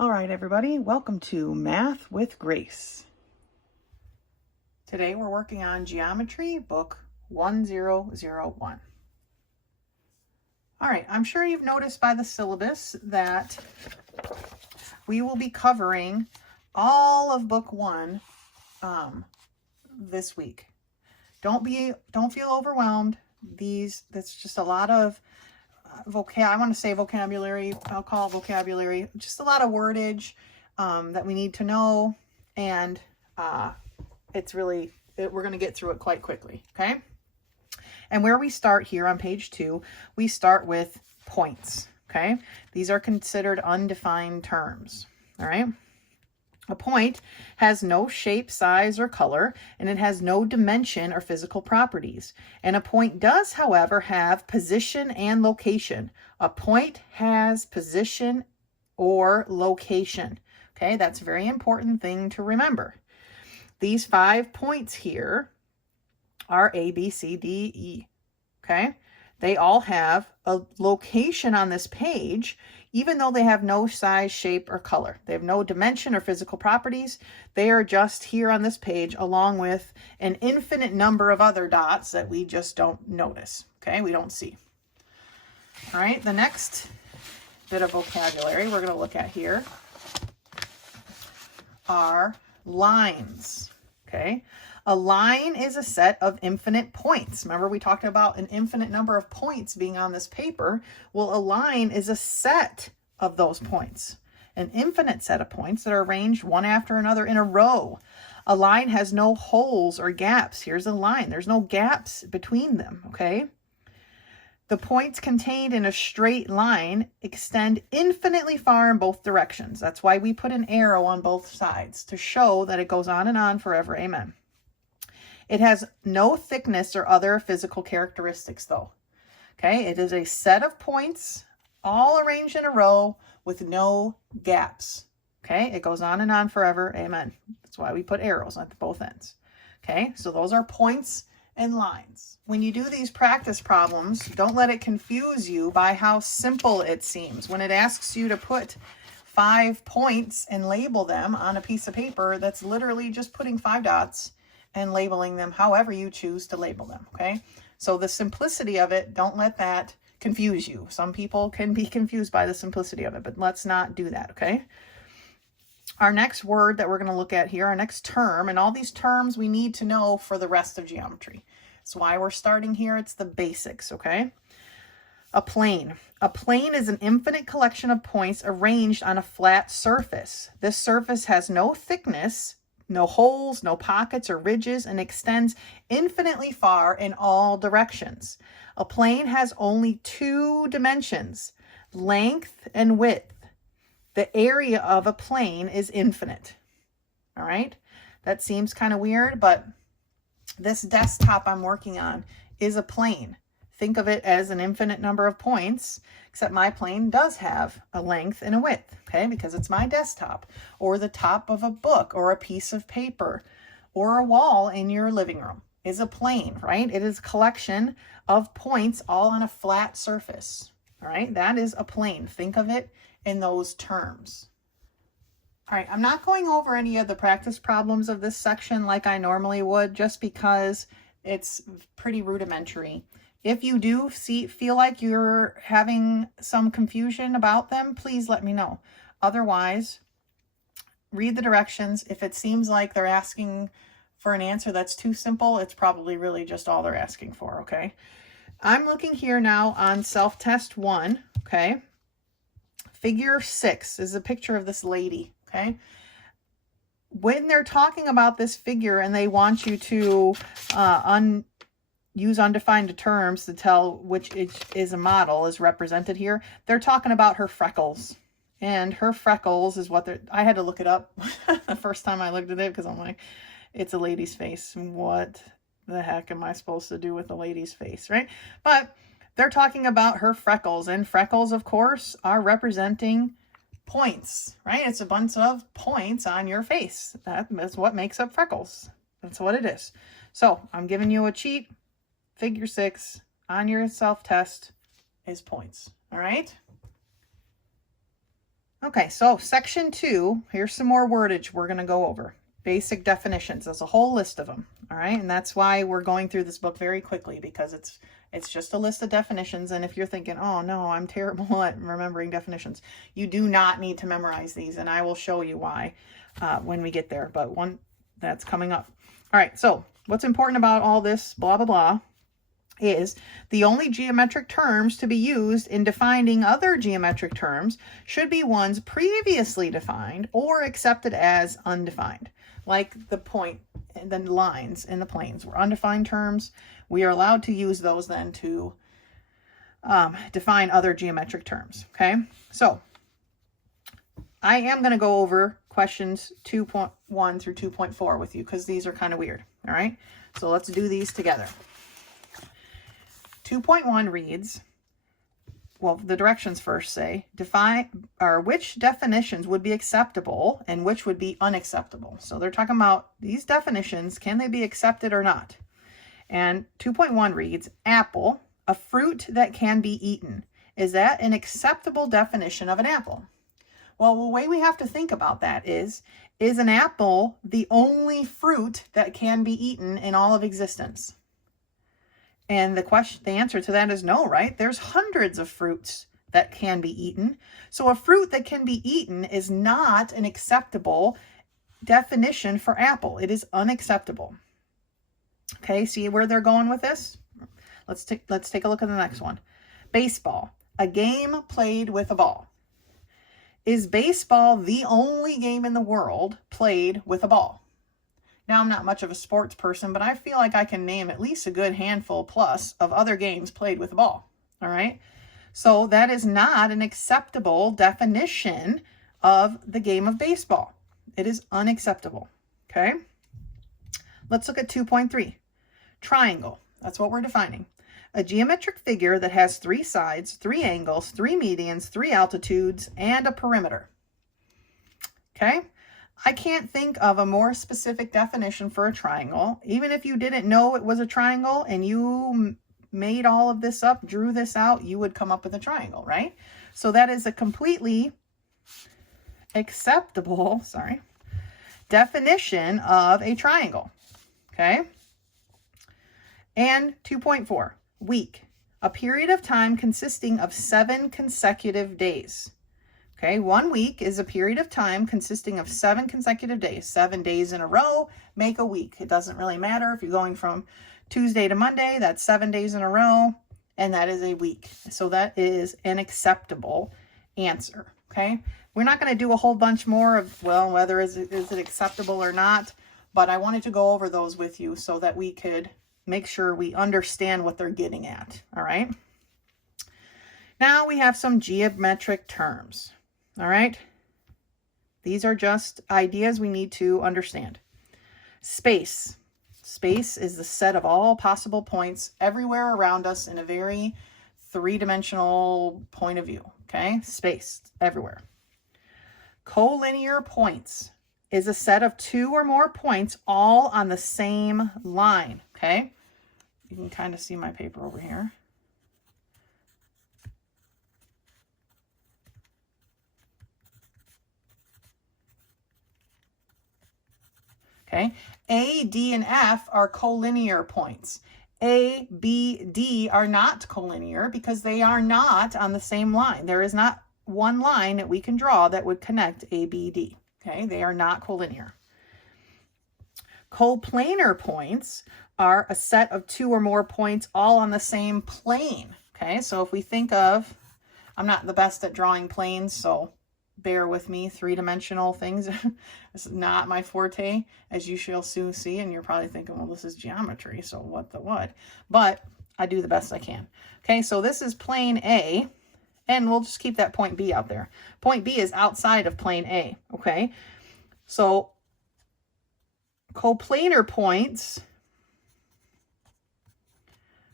All right, everybody, welcome to Math with Grace. Today we're working on Geometry, book 1001. All right, I'm sure you've noticed by the syllabus that we will be covering all of book 1 this week. Don't feel overwhelmed. That's just a lot of I want to say vocabulary. I'll call it vocabulary. Just a lot of wordage that we need to know, and we're going to get through it quite quickly. Okay. And where we start here on page 2, we start with points. Okay. These are considered undefined terms. All right. A point has no shape, size, or color, and it has no dimension or physical properties. And a point does, however, have position and location. A point has position or location. Okay, that's a very important thing to remember. These 5 points here are A, B, C, D, E. Okay, they all have a location on this page, even though they have no size, shape, or color. They have no dimension or physical properties. They are just here on this page along with an infinite number of other dots that we just don't notice. Okay, we don't see. All right, the next bit of vocabulary we're going to look at here are lines. Okay, a line is a set of infinite points. Remember, we talked about an infinite number of points being on this paper. Well, a line is a set of those points, an infinite set of points that are arranged one after another in a row. A line has no holes or gaps. Here's a line. There's no gaps between them, okay? The points contained in a straight line extend infinitely far in both directions. That's why we put an arrow on both sides to show that it goes on and on forever. Amen. It has no thickness or other physical characteristics, though. Okay, it is a set of points all arranged in a row with no gaps. Okay, it goes on and on forever. Amen. That's why we put arrows at both ends. Okay, so those are points and lines. When you do these practice problems, don't let it confuse you by how simple it seems. When it asks you to put 5 points and label them on a piece of paper, that's literally just putting 5 dots and labeling them however you choose to label them. Okay, so the simplicity of it, don't let that confuse you. Some people can be confused by the simplicity of it, but let's not do that. Okay, our next word that we're going to look at here, our next term, and all these terms we need to know for the rest of geometry. That's why we're starting here. It's the basics. Okay, a plane. A plane is an infinite collection of points arranged on a flat surface. This surface has no thickness, no holes, no pockets or ridges, and extends infinitely far in all directions. A plane has only 2 dimensions, length and width. The area of a plane is infinite. All right, that seems kind of weird, but this desktop I'm working on is a plane. Think of it as an infinite number of points, except my plane does have a length and a width, okay, because it's my desktop, or the top of a book, or a piece of paper, or a wall in your living room is a plane, right? It is a collection of points all on a flat surface, all right? That is a plane. Think of it in those terms. All right, I'm not going over any of the practice problems of this section like I normally would, just because it's pretty rudimentary. If you do feel like you're having some confusion about them, please let me know. Otherwise, read the directions. If it seems like they're asking for an answer that's too simple, it's probably really just all they're asking for, okay? I'm looking here now on self-test 1, okay? Figure 6 is a picture of this lady, okay? When they're talking about this figure and they want you to use undefined terms to tell which is a model is represented here, they're talking about her freckles. And her freckles is what I had to look it up the first time I looked at it because I'm like, it's a lady's face. What the heck am I supposed to do with a lady's face, right? But they're talking about her freckles, and freckles, of course, are representing points, right? It's a bunch of points on your face. That's what makes up freckles. That's what it is. So I'm giving you a cheat. Figure 6 on your self-test is points. All right. Okay, so section 2, here's some more wordage we're going to go over. Basic definitions. There's a whole list of them. All right, and that's why we're going through this book very quickly, because it's just a list of definitions. And if you're thinking, oh no, I'm terrible at remembering definitions, you do not need to memorize these, and I will show you why when we get there. But one that's coming up. All right, so what's important about all this blah blah blah is the only geometric terms to be used in defining other geometric terms should be ones previously defined or accepted as undefined, like the point and the lines in the planes were undefined terms. We are allowed to use those then to define other geometric terms. Okay, so I am going to go over questions 2.1 through 2.4 with you because these are kind of weird. All right, so let's do these together. 2.1 reads, well, the directions first say, define or which definitions would be acceptable and which would be unacceptable. So they're talking about these definitions, can they be accepted or not? And 2.1 reads, apple, a fruit that can be eaten. Is that an acceptable definition of an apple? Well, the way we have to think about that is an apple the only fruit that can be eaten in all of existence? And the answer to that is no, right? There's hundreds of fruits that can be eaten. So a fruit that can be eaten is not an acceptable definition for apple. It is unacceptable. Okay, see where they're going with this? Let's take a look at the next one. Baseball, a game played with a ball. Is baseball the only game in the world played with a ball? Now, I'm not much of a sports person, but I feel like I can name at least a good handful plus of other games played with a ball. All right. So that is not an acceptable definition of the game of baseball. It is unacceptable. Okay. Let's look at 2.3. Triangle. That's what we're defining. A geometric figure that has 3 sides, 3 angles, 3 medians, 3 altitudes, and a perimeter. Okay. I can't think of a more specific definition for a triangle. Even if you didn't know it was a triangle and you made all of this up, drew this out, you would come up with a triangle, right? So that is a completely acceptable, definition of a triangle, okay? And 2.4, week, a period of time consisting of 7 consecutive days. Okay, 1 week is a period of time consisting of 7 consecutive days. 7 days in a row make a week. It doesn't really matter if you're going from Tuesday to Monday, that's 7 days in a row, and that is a week. So that is an acceptable answer, okay? We're not going to do a whole bunch more of, well, whether is it acceptable or not, but I wanted to go over those with you so that we could make sure we understand what they're getting at, all right? Now we have some geometric terms. All right. These are just ideas we need to understand. Space. Space is the set of all possible points everywhere around us in a very 3-dimensional point of view. Okay. Space everywhere. Collinear points is a set of 2 or more points all on the same line. Okay. You can kind of see my paper over here. Okay, A, D, and F are collinear points. A, B, D are not collinear because they are not on the same line. There is not one line that we can draw that would connect A, B, D. Okay, they are not collinear. Coplanar points are a set of 2 or more points all on the same plane. Okay, so if we think of, I'm not the best at drawing planes, so bear with me, 3-dimensional things. It's not my forte, as you shall soon see, and you're probably thinking, well, this is geometry, so what the what? But I do the best I can. Okay, so this is plane A, and we'll just keep that point B out there. Point B is outside of plane A, okay? So coplanar points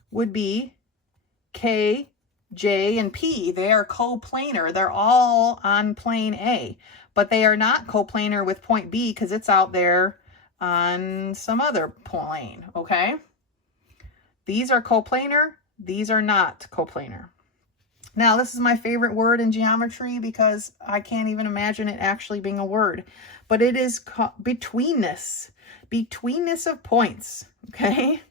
would be K, J, and P. They are coplanar. They're all on plane A, but they are not coplanar with point B because it's out there on some other plane, okay? These are coplanar. These are not coplanar. Now, this is my favorite word in geometry because I can't even imagine it actually being a word, but it is betweenness. Betweenness of points, okay?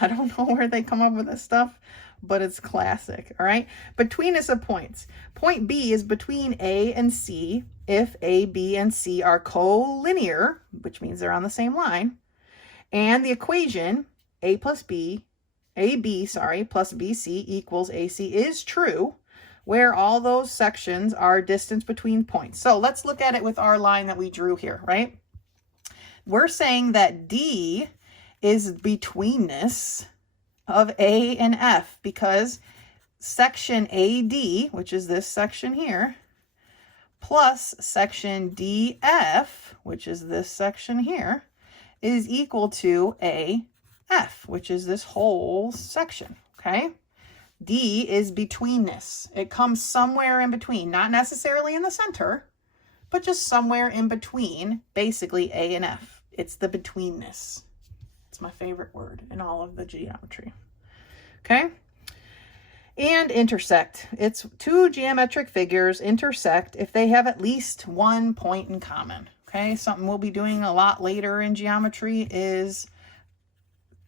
I don't know where they come up with this stuff, but it's classic, all right? Betweenness of points. Point B is between A and C if A, B, and C are collinear, which means they're on the same line, and the equation AB plus BC equals AC is true, where all those sections are distance between points. So let's look at it with our line that we drew here, right? We're saying that D is betweenness of A and F because section AD, which is this section here, plus section DF, which is this section here, is equal to AF, which is this whole section, okay? D is betweenness. It comes somewhere in between, not necessarily in the center, but just somewhere in between, basically A and F. It's the betweenness. It's my favorite word in all of the geometry, okay? And intersect. It's two geometric figures intersect if they have at least one point in common, okay? Something we'll be doing a lot later in geometry is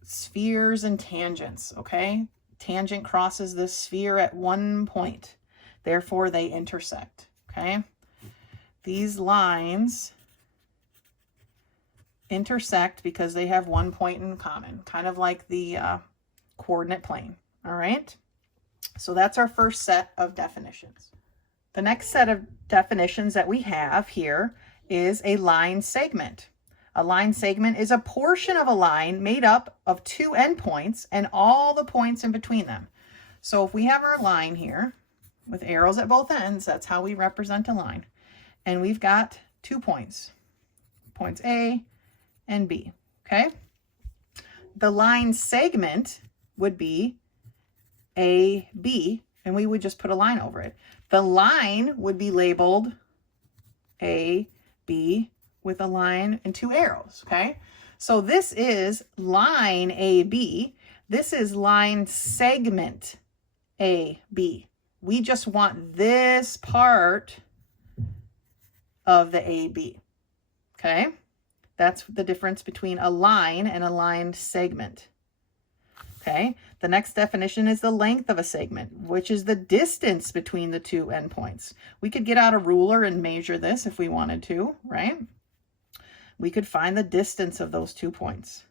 spheres and tangents, okay? Tangent crosses this sphere at one point. Therefore, they intersect, okay? These lines intersect because they have one point in common, kind of like the coordinate plane, all right? So that's our first set of definitions. The next set of definitions that we have here is a line segment. A line segment is a portion of a line made up of two endpoints and all the points in between them. So if we have our line here with arrows at both ends, that's how we represent a line. And we've got 2 points, points A and B, okay? The line segment would be AB, and we would just put a line over it. The line would be labeled AB with a line and 2 arrows, okay? So this is line AB. This is line segment AB. We just want this part of the AB, okay? That's the difference between a line and a line segment, okay? The next definition is the length of a segment, which is the distance between the two endpoints. We could get out a ruler and measure this if we wanted to, right? We could find the distance of those 2 points.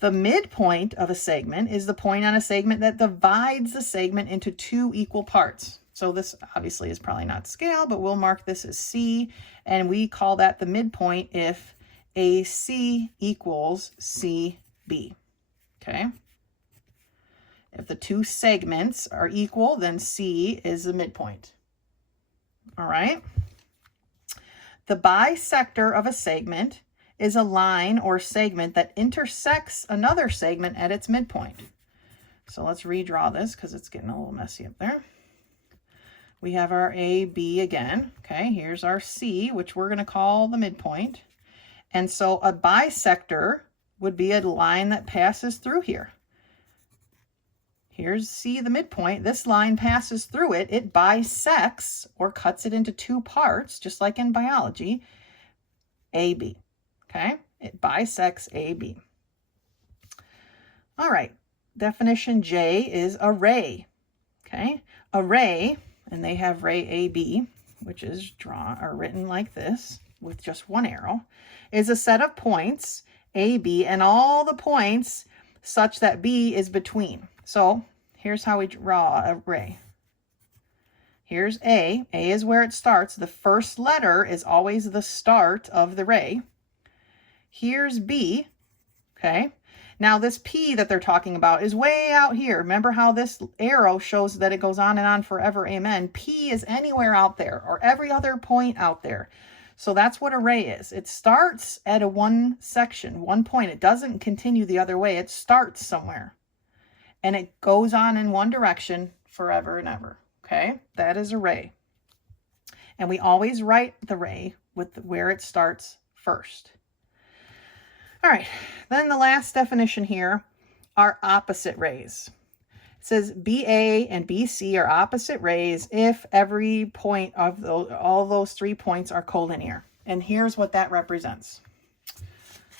The midpoint of a segment is the point on a segment that divides the segment into 2 equal parts. So this obviously is probably not scale, but we'll mark this as C, and we call that the midpoint if AC equals CB, okay? If the 2 segments are equal, then C is the midpoint, all right? The bisector of a segment is a line or segment that intersects another segment at its midpoint. So let's redraw this because it's getting a little messy up there. We have our AB again. Okay, here's our C, which we're going to call the midpoint. And so a bisector would be a line that passes through here. Here's C, the midpoint. This line passes through it. It bisects or cuts it into 2 parts, just like in biology, AB, okay? It bisects AB. All right, definition J is a ray, okay? A ray, and they have ray AB, which is drawn or written like this with just 1 arrow, is a set of points, AB, and all the points such that B is between. So here's how we draw a ray. Here's A. A is where it starts. The first letter is always the start of the ray. Here's B, okay? Now this P that they're talking about is way out here. Remember how this arrow shows that it goes on and on forever, amen. P is anywhere out there or every other point out there. So that's what a ray is. It starts at a one section, 1 point. It doesn't continue the other way. It starts somewhere. And it goes on in one direction forever and ever, okay? That is a ray. And we always write the ray with where it starts first. All right, then the last definition here are opposite rays. It says BA and BC are opposite rays if every point of all those 3 points are collinear. And here's what that represents.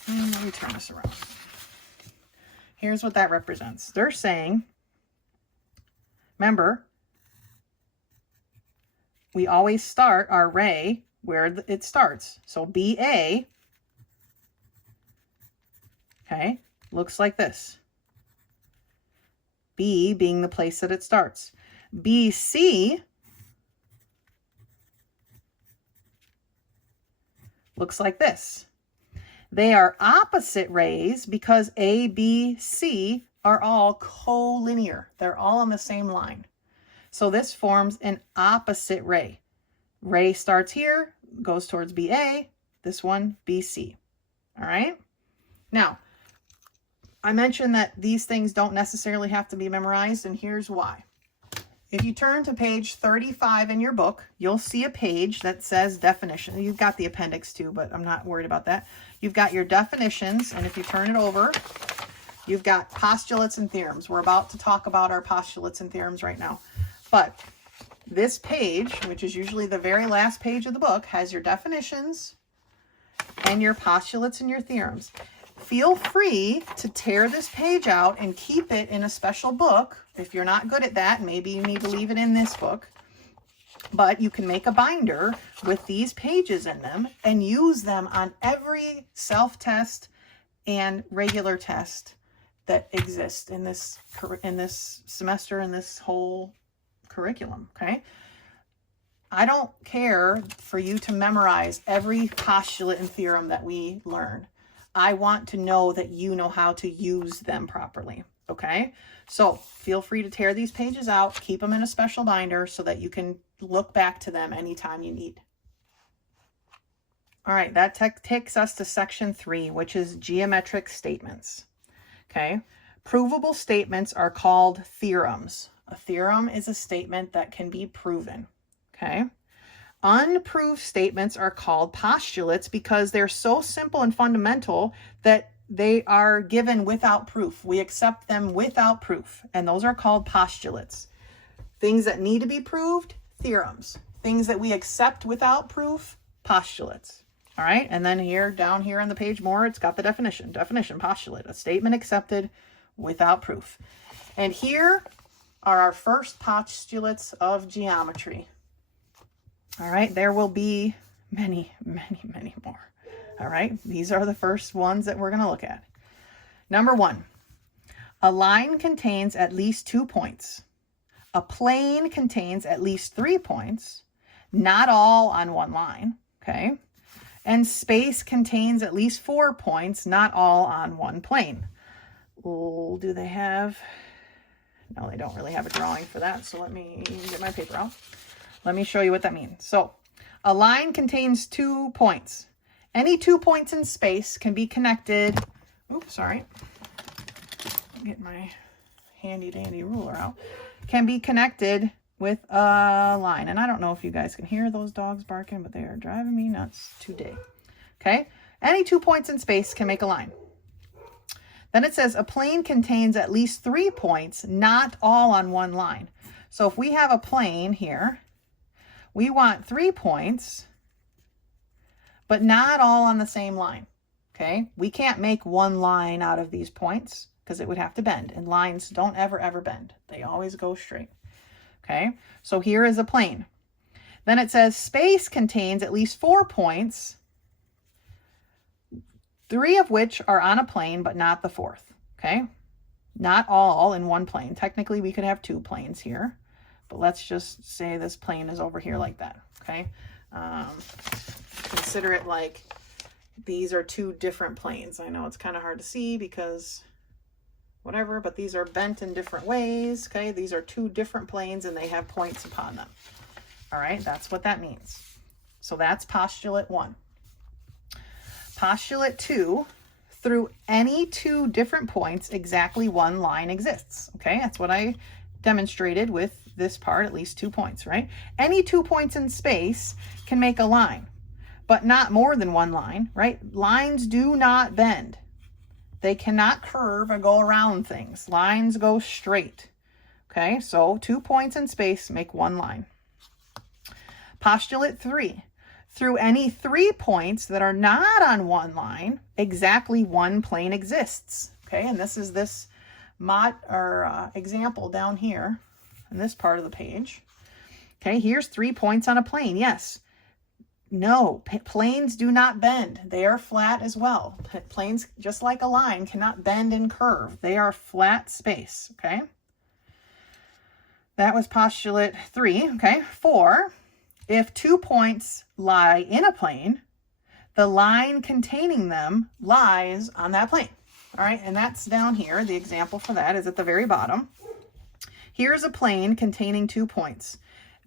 Let me turn this around. Here's what that represents. They're saying, remember, we always start our ray where it starts. So BA, okay, looks like this. B being the place that it starts. BC looks like this. They are opposite rays because A, B, C are all collinear. They're all on the same line. So this forms an opposite ray. Ray starts here, goes towards BA, this one BC. All right? Now, I mentioned that these things don't necessarily have to be memorized, and here's why. If you turn to page 35 in your book, you'll see a page that says definition. You've got the appendix too, but I'm not worried about that. You've got your definitions, and if you turn it over, you've got postulates and theorems. We're about to talk about our postulates and theorems right now. But this page, which is usually the very last page of the book, has your definitions and your postulates and your theorems. Feel free to tear this page out and keep it in a special book. If you're not good at that, maybe you need to leave it in this book. But you can make a binder with these pages in them and use them on every self-test and regular test that exists in this semester, in this whole curriculum, okay? I don't care for you to memorize every postulate and theorem that we learn. I want to know that you know how to use them properly, okay? So feel free to tear these pages out, keep them in a special binder so that you can look back to them anytime you need. All right, that takes us to section 3, which is geometric statements, okay? Provable statements are called theorems. A theorem is a statement that can be proven, okay? Unproved statements are called postulates because they're so simple and fundamental that they are given without proof. We accept them without proof, and those are called postulates. Things that need to be proved, theorems. Things that we accept without proof, postulates. All right, and then here, down here on the page more, it's got the definition. Definition, postulate, a statement accepted without proof. And here are our first postulates of geometry. All right, there will be many, many, many more. All right, these are the first ones that we're going to look at. Number 1, a line contains at least 2 points. A plane contains at least 3 points, not all on one line, okay? And space contains at least 4 points, not all on one plane. Oh, do they have? No, they don't really have a drawing for that, so let me get my paper out. Let me show you what that means. So, a line contains 2 points. Any 2 points in space can be connected. Oops, sorry. Get my handy dandy ruler out. Can be connected with a line. And I don't know if you guys can hear those dogs barking, but they are driving me nuts today. Okay? Any 2 points in space can make a line. Then it says a plane contains at least 3 points, not all on one line. So if we have a plane here, we want 3 points, but not all on the same line, okay? We can't make one line out of these points because it would have to bend, and lines don't ever bend. They always go straight, okay? So here is a plane. Then it says space contains at least 4 points, 3 of which are on a plane, but not the 4th, okay? Not all in one plane. Technically, we could have 2 planes here. But let's just say this plane is over here like that, okay? Consider it like these are 2 different planes. I know it's kind of hard to see because whatever, but these are bent in different ways, okay? These are 2 different planes and they have points upon them. All right, that's what that means. So that's postulate 1. Postulate 2, through any 2 different points, exactly one line exists, okay? That's what I demonstrated with this part, at least 2 points, right? Any 2 points in space can make a line, but not more than one line, right? Lines do not bend. They cannot curve or go around things. Lines go straight, Okay, so 2 points in space make one line. Postulate 3. Through any 3 points that are not on one line, exactly one plane exists. Okay, and this is this example down here in this part of the page. Okay, here's 3 points on a plane. Yes. No, planes do not bend. They are flat as well. Planes, just like a line, cannot bend and curve. They are flat space. Okay. That was postulate 3. Okay. 4. If 2 points lie in a plane, the line containing them lies on that plane. All right, and that's down here. The example for that is at the very bottom. Here's a plane containing 2 points.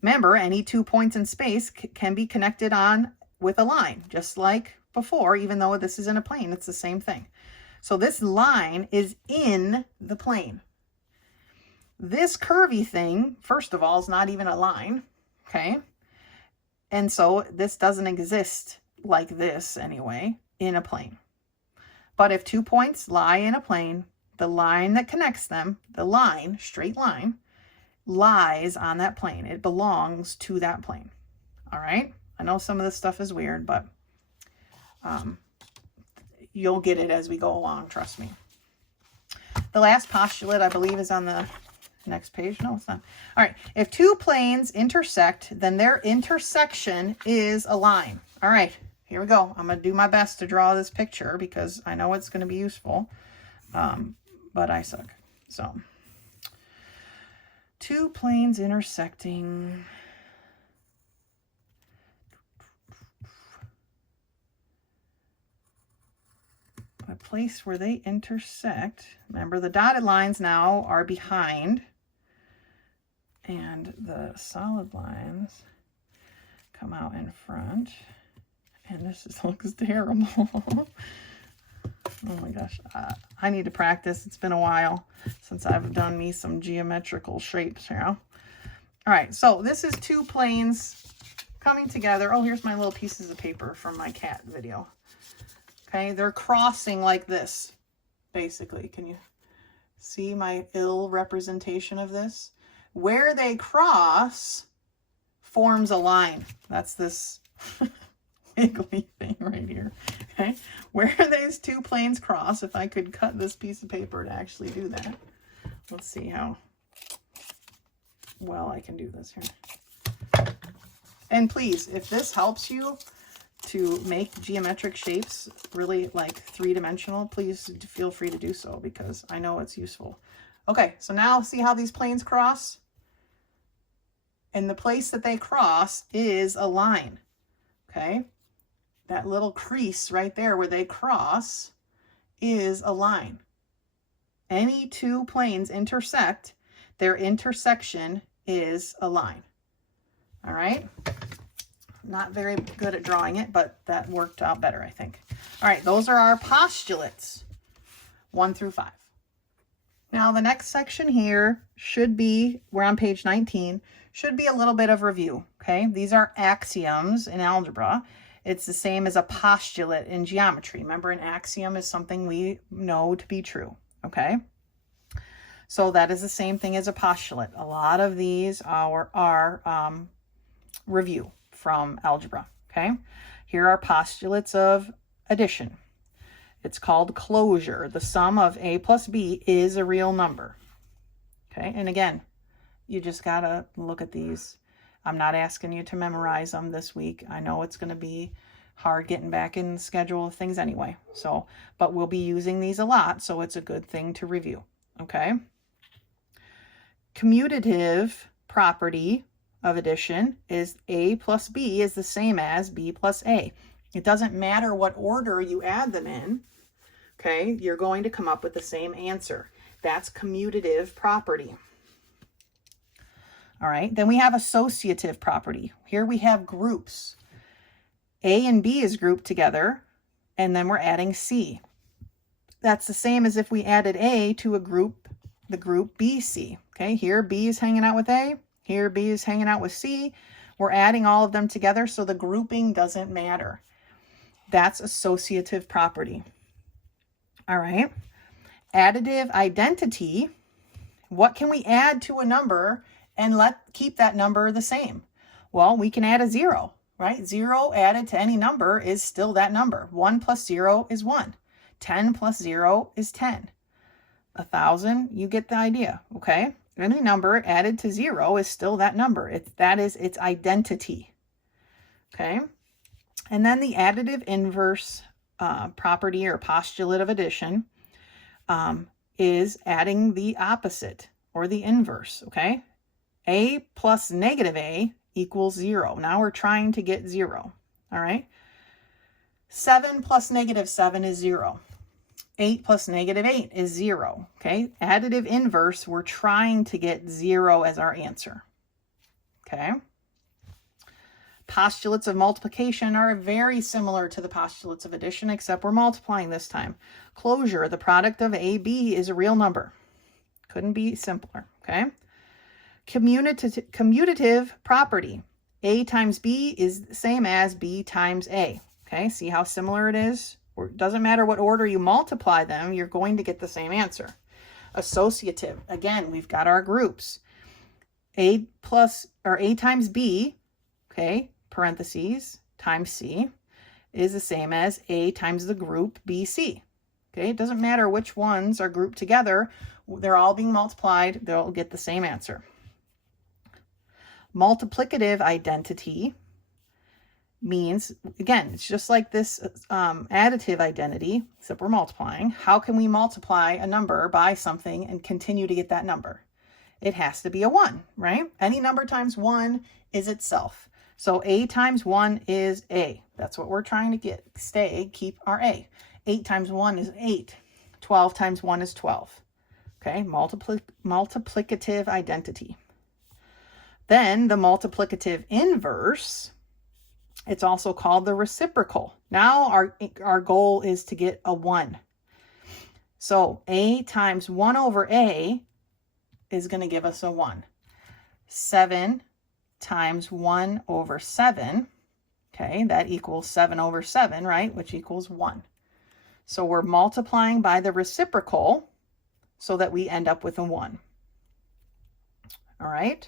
Remember, any 2 points in space can be connected on with a line, just like before, even though this is in a plane, it's the same thing. So this line is in the plane. This curvy thing, first of all, is not even a line, okay? And so this doesn't exist like this anyway in a plane. But if 2 points lie in a plane, the line that connects them, the line, straight line, lies on that plane. It belongs to that plane. All right? I know some of this stuff is weird, but you'll get it as we go along, trust me. The last postulate, I believe, is on the next page. No, it's not. All right. If 2 planes intersect, then their intersection is a line. All right. Here we go. I'm going to do my best to draw this picture because I know it's going to be useful, but I suck. So, 2 planes intersecting. A place where they intersect. Remember, the dotted lines now are behind, and the solid lines come out in front. And this looks terrible. Oh my gosh. I need to practice. It's been a while since I've done me some geometrical shapes here. All right, so this is 2 planes coming together. Oh, here's my little pieces of paper from my cat video. Okay, they're crossing like this, basically. Can you see my ill representation of this? Where they cross forms a line. That's this wiggly thing right here. Okay, where these 2 planes cross, if I could cut this piece of paper to actually do that. Let's see how well I can do this here. And please, if this helps you to make geometric shapes really like 3-dimensional, please feel free to do so because I know it's useful. Okay, so now see how these planes cross? And the place that they cross is a line. Okay, that little crease right there where they cross is a line. Any 2 planes intersect, their intersection is a line. All right. Not very good at drawing it, but that worked out better, I think. All right, those are our postulates, 1 through 5. Now, the next section here should be, we're on page 19, should be a little bit of review, okay? These are axioms in algebra. It's the same as a postulate in geometry. Remember, an axiom is something we know to be true, okay? So that is the same thing as a postulate. A lot of these are review from algebra, okay? Here are postulates of addition. It's called closure. The sum of a plus b is a real number, okay? And again, you just gotta look at these. I'm not asking you to memorize them this week. I know it's gonna be hard getting back in the schedule of things anyway. So, but we'll be using these a lot, so it's a good thing to review, okay? Commutative property of addition is a plus b is the same as b plus a. It doesn't matter what order you add them in, okay? You're going to come up with the same answer. That's commutative property. All right, then we have associative property. Here we have groups. A and B is grouped together, and then we're adding C. That's the same as if we added A to a group, the group BC. Okay, here B is hanging out with A. Here, B is hanging out with C. We're adding all of them together, so the grouping doesn't matter. That's associative property. All right. Additive identity, What can we add to a number and keep that number the same? Well, we can add a 0, right? 0 added to any number is still that number. 1 plus 0 is 1. 10 plus 0 is 10. 1,000, you get the idea, okay? Any number added to 0 is still that number. That is its identity, okay? And then the additive inverse property or postulate of addition is adding the opposite or the inverse, okay? A plus negative A equals 0. Now we're trying to get 0, all right? 7 plus negative 7 is 0. 8 plus negative 8 is 0, okay? Additive inverse, we're trying to get 0 as our answer, okay? Postulates of multiplication are very similar to the postulates of addition, except we're multiplying this time. Closure, the product of AB is a real number. Couldn't be simpler, okay? Commutative property. A times B is the same as B times A, okay? See how similar it is? It doesn't matter what order you multiply them, you're going to get the same answer. Associative, again, we've got our groups. A times B, okay, parentheses, times C, is the same as A times the group BC. Okay, it doesn't matter which ones are grouped together, they're all being multiplied, they'll get the same answer. Multiplicative identity means, again, it's just like this additive identity, except we're multiplying. How can we multiply a number by something and continue to get that number? It has to be a 1, right? Any number times 1 is itself. So A times 1 is A. That's what we're trying to get. Keep our A. 8 times 1 is 8. 12 times 1 is 12. Okay, multiplicative identity. Then the multiplicative inverse, it's also called the reciprocal. Now our goal is to get a 1. So A times 1 over A is going to give us a 1. 7 times 1 over 7, okay, that equals 7 over 7, right, which equals 1. So we're multiplying by the reciprocal so that we end up with a 1. All right,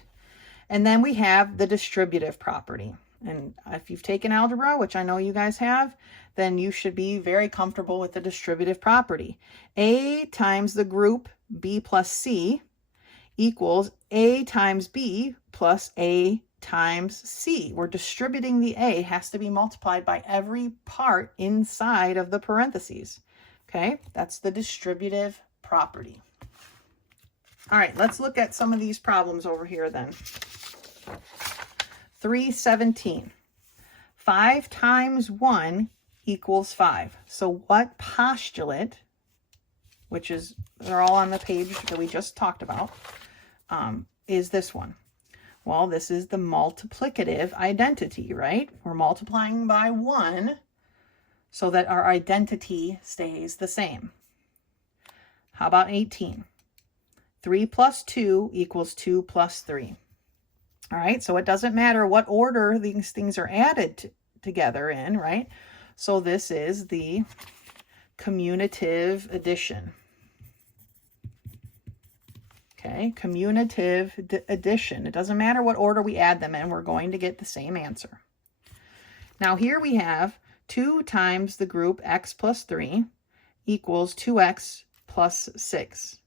and then we have the distributive property. And if you've taken algebra, which I know you guys have, then you should be very comfortable with the distributive property. A times the group B plus C equals A times B plus A times C. We're distributing the A, has to be multiplied by every part inside of the parentheses. Okay, that's the distributive property. All right, let's look at some of these problems over here then. 317. 5 times 1 equals 5. So what postulate, which is, they're all on the page that we just talked about, is this one? Well, this is the multiplicative identity, right? We're multiplying by 1 so that our identity stays the same. How about 18? 3 plus 2 equals 2 plus 3. All right, so it doesn't matter what order these things are added together in, right? So this is the commutative addition. Okay, commutative addition. It doesn't matter what order we add them in, we're going to get the same answer. Now here we have 2 times the group x plus 3 equals 2x plus 6.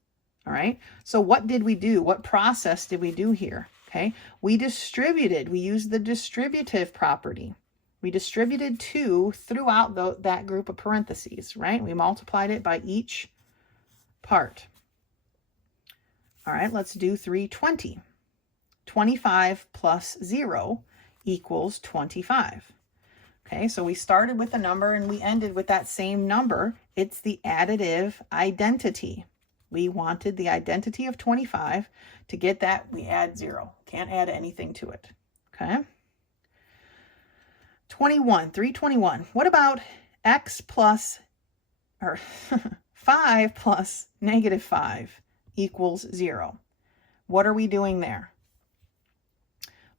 All right, so what did we do? What process did we do here? Okay, we distributed. We used the distributive property. We distributed 2 throughout that group of parentheses, right? We multiplied it by each part. All right, let's do 320. 25 plus 0 equals 25. Okay, so we started with a number and we ended with that same number. It's the additive identity. We wanted the identity of 25. To get that, we add 0. Can't add anything to it. Okay. 321. What about x plus, or 5 plus negative 5 equals 0? What are we doing there?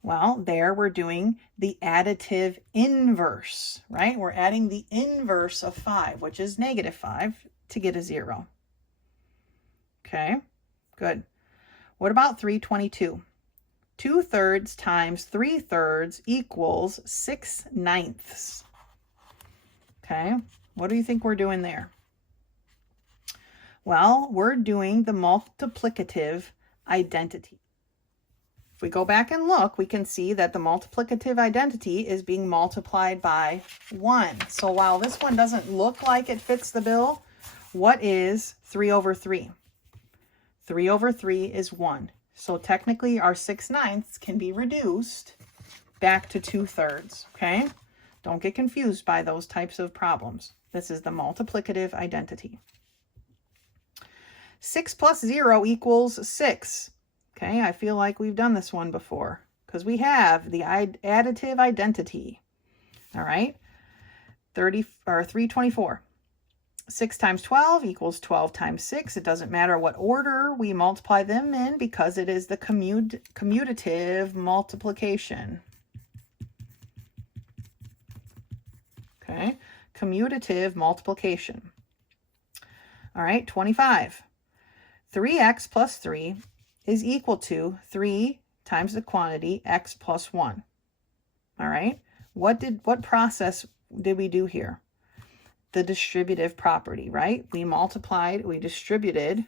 Well, there we're doing the additive inverse, right? We're adding the inverse of 5, which is negative 5, to get a 0. Okay, good. What about 322? 2/3 times 3/3 equals 6/9. Okay, what do you think we're doing there? Well, we're doing the multiplicative identity. If we go back and look, we can see that the multiplicative identity is being multiplied by 1. So while this one doesn't look like it fits the bill, what is 3 over 3? 3 over 3 is 1. So technically our 6/9 can be reduced back to 2/3, okay? Don't get confused by those types of problems. This is the multiplicative identity. 6 plus 0 equals 6. Okay, I feel like we've done this one before because we have the additive identity. All right, 324. 6 times 12 equals 12 times 6. It doesn't matter what order we multiply them in because it is the commutative multiplication. Okay, commutative multiplication. All right, 25. 3x plus 3 is equal to 3 times the quantity x plus 1. All right, what process did we do here? The distributive property, right? We distributed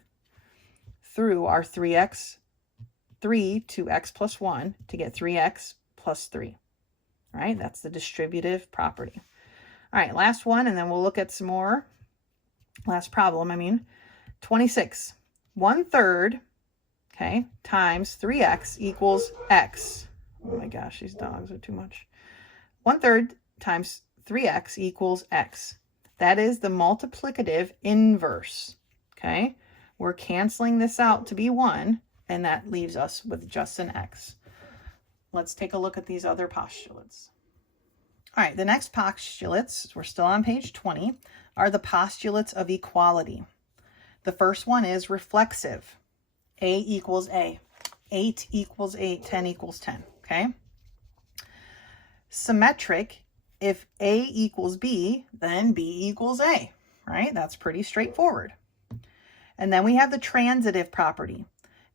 through our 3 to x plus 1 to get 3x plus 3. All right, that's the distributive property. All right, last one, and then we'll look at some more. Last problem, 26. 1/3, okay, times 3x equals x. Oh my gosh, these dogs are too much. 1/3 times 3x equals x. That is the multiplicative inverse, okay? We're canceling this out to be 1, and that leaves us with just an x. Let's take a look at these other postulates. All right, the next postulates, we're still on page 20, are the postulates of equality. The first one is reflexive. A equals A. 8 equals 8. 10 equals 10. Okay? Symmetric. If A equals B, then B equals A. Right? That's pretty straightforward. And then we have the transitive property.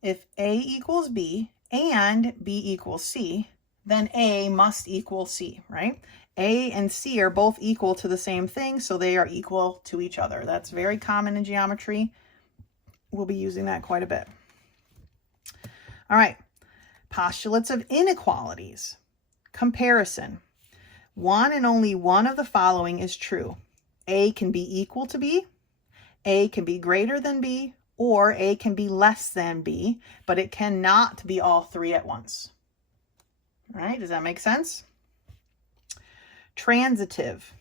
If A equals B and B equals C, then A must equal C. Right? A and C are both equal to the same thing, so they are equal to each other. That's very common in geometry. We'll be using that quite a bit. All right, postulates of inequalities. Comparison. One and only one of the following is true. A can be equal to B, A can be greater than B, or A can be less than B, but it cannot be all three at once. All right, does that make sense? Transitive.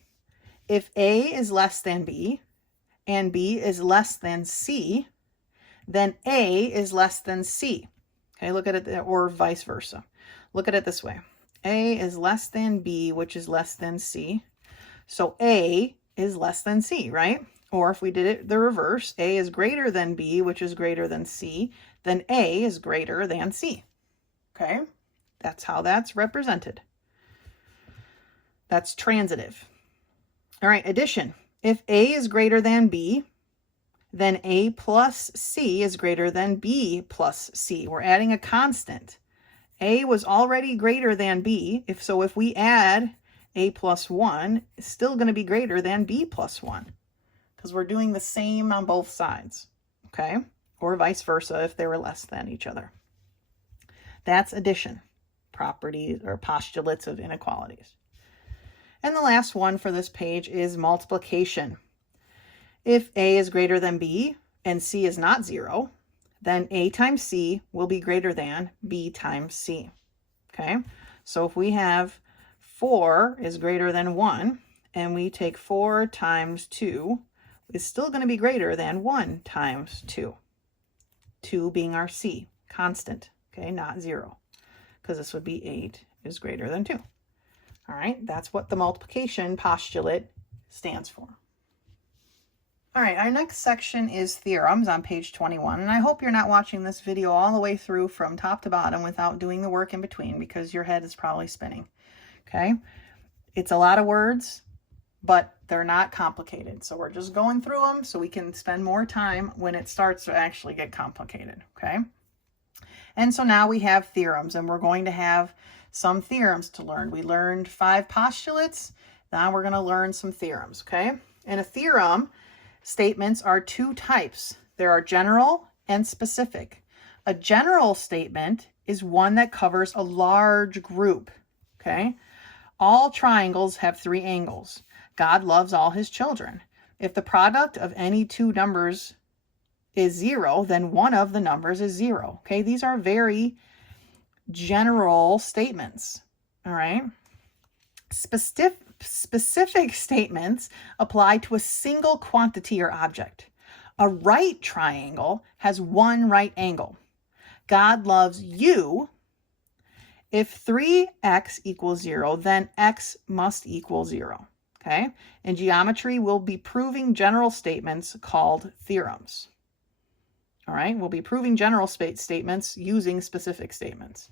If A is less than B and B is less than C, then A is less than C. Okay, look at it, or vice versa. Look at it this way. A is less than B, which is less than C. So A is less than C, right? Or if we did it the reverse, A is greater than B, which is greater than C, then A is greater than C. Okay, that's how that's represented. That's transitive. All right, addition. If A is greater than B, then A plus C is greater than B plus C. We're adding a constant. A was already greater than B. If we add A plus 1, it's still going to be greater than B plus 1 because we're doing the same on both sides, okay? Or vice versa if they were less than each other. That's addition, properties or postulates of inequalities. And the last one for this page is multiplication. If A is greater than B and C is not 0, then A times C will be greater than B times C. Okay, so if we have 4 is greater than 1, and we take 4 times 2, it's still going to be greater than 1 times 2. 2 being our C, constant, okay, not 0, because this would be 8 is greater than 2. All right, that's what the multiplication postulate stands for. All right, our next section is theorems on page 21, and I hope you're not watching this video all the way through from top to bottom without doing the work in between because your head is probably spinning, okay? It's a lot of words, but they're not complicated, so we're just going through them so we can spend more time when it starts to actually get complicated, okay? And so now we have theorems, and we're going to have some theorems to learn. We learned 5 postulates. Now we're going to learn some theorems, okay? And a theorem statements are 2 types. There are general and specific. A general statement is one that covers a large group, okay? All triangles have 3 angles. God loves all his children. If the product of any 2 numbers is 0, then one of the numbers is 0. Okay, these are very general statements. All right. Specific statements apply to a single quantity or object. A right triangle has 1 right angle. God loves you. If 3x equals 0, then x must equal 0. Okay. In geometry, we'll be proving general statements called theorems. All right, we'll be proving general statements using specific statements.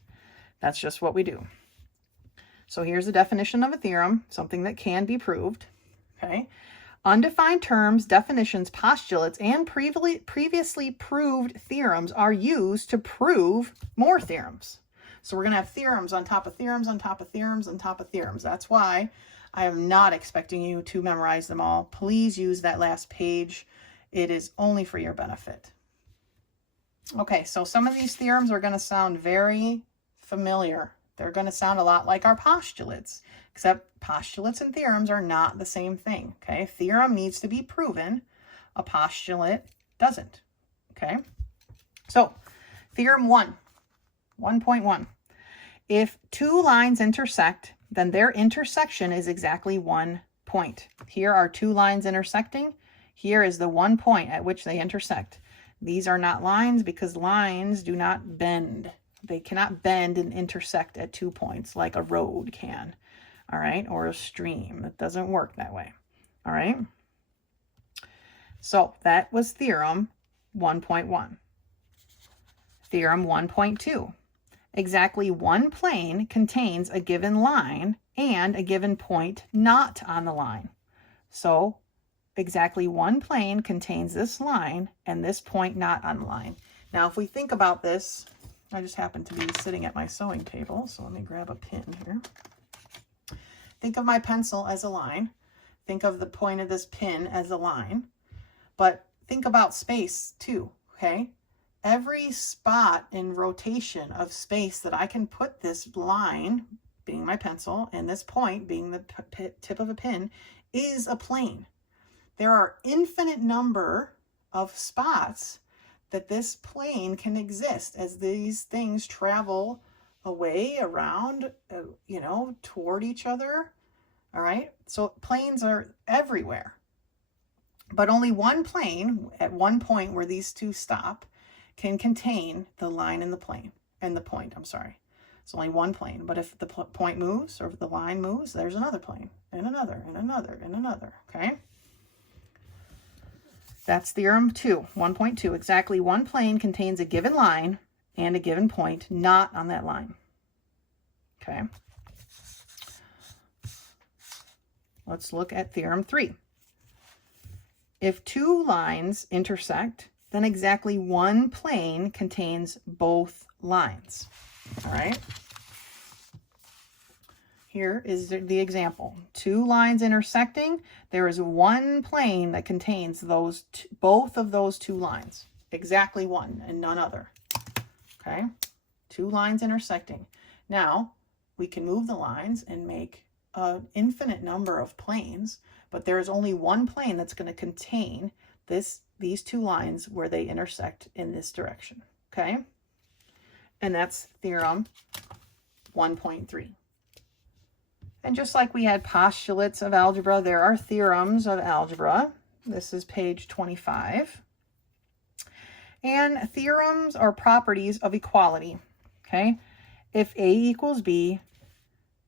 That's just what we do. So here's the definition of a theorem, something that can be proved. Okay, undefined terms, definitions, postulates, and previously proved theorems are used to prove more theorems. So we're going to have theorems on top of theorems on top of theorems on top of theorems. That's why I am not expecting you to memorize them all. Please use that last page. It is only for your benefit. Okay, so some of these theorems are going to sound very familiar. They're going to sound a lot like our postulates, except postulates and theorems are not the same thing. Okay, a theorem needs to be proven. A postulate doesn't. Okay, so theorem 1.1. If 2 lines intersect, then their intersection is exactly 1 point. Here are 2 lines intersecting. Here is the 1 point at which they intersect. These are not lines because lines do not bend. They cannot bend and intersect at 2 points like a road can, all right, or a stream. It doesn't work that way, all right? So that was theorem 1.1. Theorem 1.2. Exactly 1 plane contains a given line and a given point not on the line. So exactly 1 plane contains this line and this point not on the line. Now, if we think about this, I just happen to be sitting at my sewing table, so let me grab a pin here. Think of my pencil as a line. Think of the point of this pin as a line. But think about space too, okay? Every spot in rotation of space that I can put this line, being my pencil, and this point, being the tip of a pin, is a plane. There are infinite number of spots that this plane can exist as these things travel away, around, toward each other. All right. So planes are everywhere, but only 1 plane at 1 point where these 2 stop can contain the line and the plane and the point. I'm sorry. It's only 1 plane, but if the point moves or if the line moves, there's another plane and another and another and another. Okay. That's theorem 1.2. Exactly 1 plane contains a given line and a given point not on that line. Okay. Let's look at theorem 3. If 2 lines intersect, then exactly 1 plane contains both lines. All right. Here is the example. 2 lines intersecting. There is 1 plane that contains both of those 2 lines. Exactly 1 and none other. Okay. 2 lines intersecting. Now, we can move the lines and make an infinite number of planes, but there is only 1 plane that's going to contain these 2 lines where they intersect in this direction. Okay. And that's theorem 1.3. And just like we had postulates of algebra, there are theorems of algebra. This is page 25. And theorems are properties of equality. Okay. If A equals B,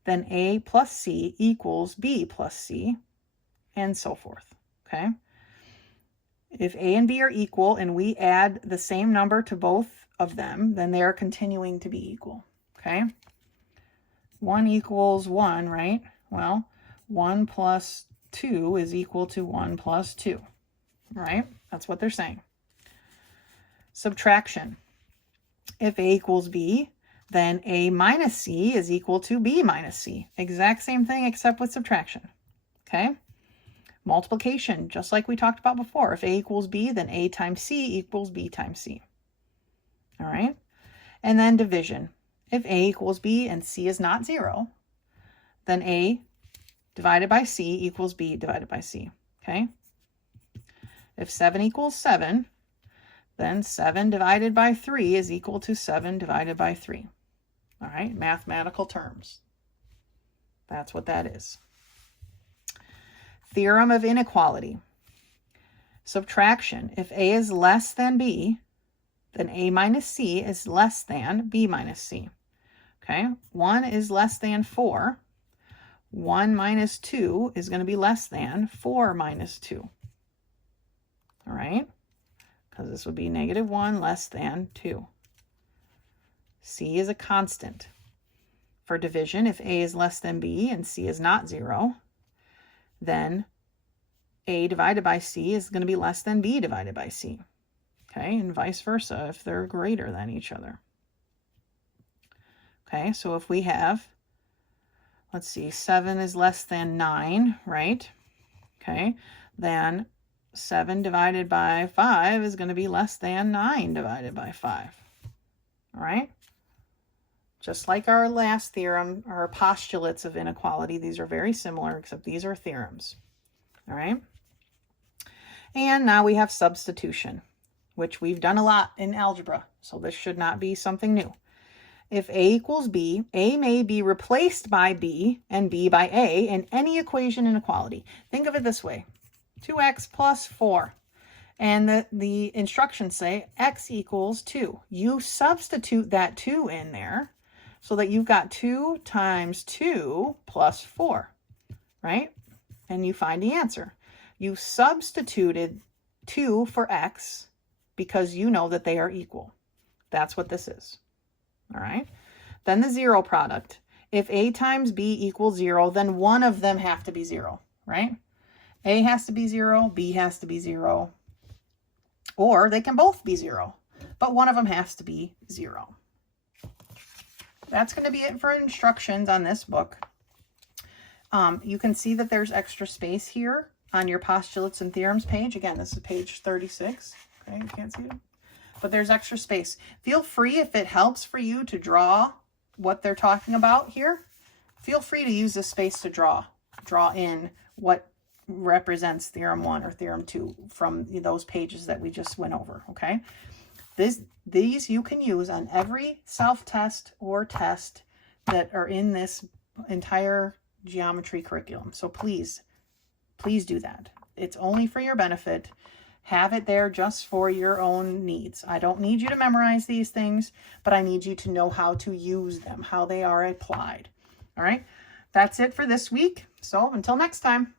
then A plus C equals B plus C, and so forth. Okay. If A and B are equal and we add the same number to both of them, then they are continuing to be equal. Okay. 1 equals 1, right? Well, 1 plus 2 is equal to 1 plus 2, right? That's what they're saying. Subtraction. If A equals B, then A minus C is equal to B minus C. Exact same thing except with subtraction. Okay? Multiplication, just like we talked about before. If A equals B, then A times C equals B times C. All right? And then division. If A equals B and C is not 0, then A divided by C equals B divided by C. Okay? If 7 equals 7, then 7 divided by 3 is equal to 7 divided by 3. All right, mathematical terms. That's what that is. Theorem of inequality. Subtraction. If A is less than B, then A minus C is less than B minus C. Okay, 1 is less than 4. 1 minus 2 is going to be less than 4 minus 2. All right, because this would be -1 less than 2. C is a constant. For division, if A is less than B and C is not 0, then A divided by C is going to be less than B divided by C. Okay, and vice versa if they're greater than each other. Okay, so if we have, let's see, 7 is less than 9, right? Okay, then 7 divided by 5 is going to be less than 9 divided by 5. All right? Just like our last theorem, our postulates of inequality, these are very similar, except these are theorems. All right? And now we have substitution, which we've done a lot in algebra, so this should not be something new. If A equals B, A may be replaced by B and B by A in any equation inequality. Think of it this way. 2x plus 4. And the instructions say x equals 2. You substitute that 2 in there so that you've got 2 times 2 plus 4, right? And you find the answer. You substituted 2 for x because you know that they are equal. That's what this is. All right. Then the zero product. If A times B equals 0, then one of them have to be 0, right? A has to be 0, B has to be 0, or they can both be 0, but one of them has to be 0. That's going to be it for instructions on this book. You can see that there's extra space here on your postulates and theorems page. Again, this is page 36. Okay, you can't see it, but there's extra space. Feel free, if it helps for you to draw what they're talking about here, feel free to use this space to draw in what represents theorem 1 or theorem 2 from those pages that we just went over. Okay, these you can use on every self-test or test that are in this entire geometry curriculum. So please do that. It's only for your benefit. Have it there just for your own needs. I don't need you to memorize these things, but I need you to know how to use them, how they are applied. All right, that's it for this week. So until next time.